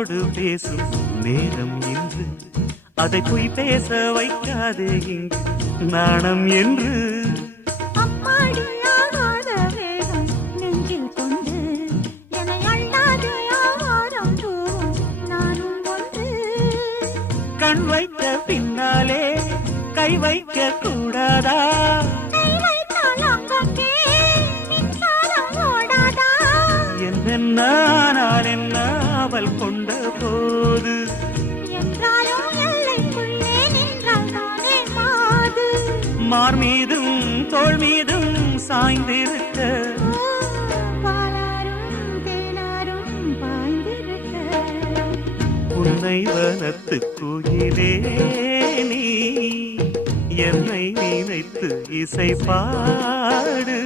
உன்னோடு பேசும் நேரம் என்று அதை போய் பேச வைக்காதே இங்கு நாணம் என்று கண் வைத்த பின்னாலே கை வைக்க கூடாதா என்னென்னால் என்ன அவள் கொண்ட போது மார் மீதும் தோள் மீதும் சாய்ந்திருக்க உன்னை வனத்து குயிலே நீ என்னை நினைத்து இசை பாடு.